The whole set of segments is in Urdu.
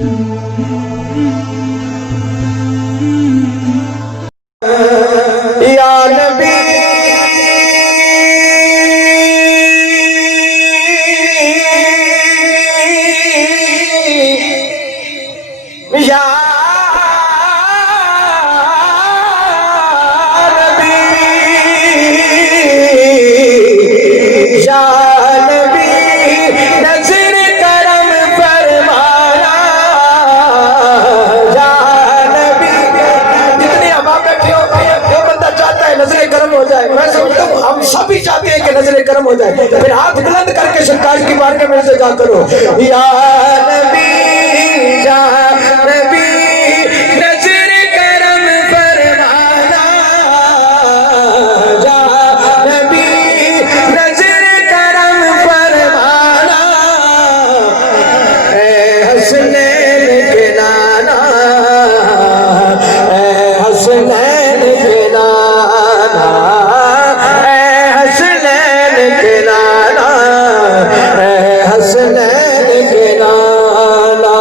یا نبی یا ہم سبھی چاہتے ہیں کہ نظر کرم ہو جائے، پھر ہاتھ بلند کر کے سرکار کی بارگاہ میں سجدہ کرو. یا نبی یا نبی نظر کرم فرمانا، یا نبی نظر کرم فرمانا، اے حسنین کے نانا، اے حسنین کے نانا، حسنین کے نانا.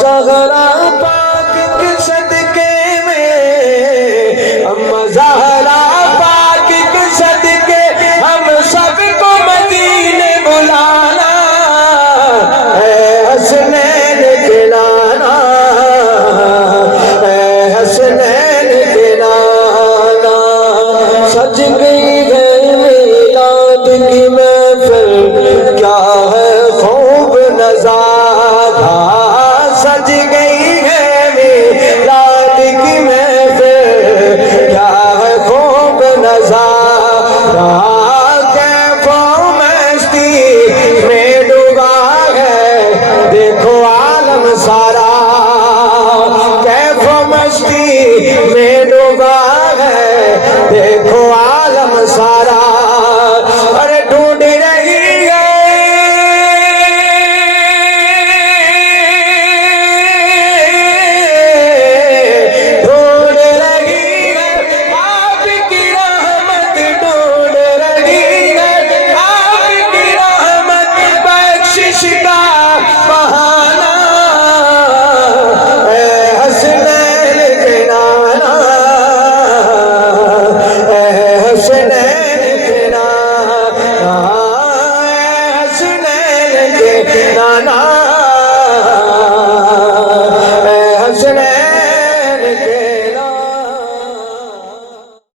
زہرا پاک کے صدقے میں، اما زہرا پاک کے صدقے ہم سب کو مدینے بلانا، اے حسنین کے نانا، اے حسنین کے نانا. سج گئی ہے میلاد کی محفل، کیا ہے خوب نظارہ، سج گئی ہے میلاد کی محفل، کیا ہے خوب نظارہ. کیف و مستی میں ڈوبا ہے دیکھو عالم سارا، کیف و مستی میں ڈوبا ہے دیکھو عالم سارا.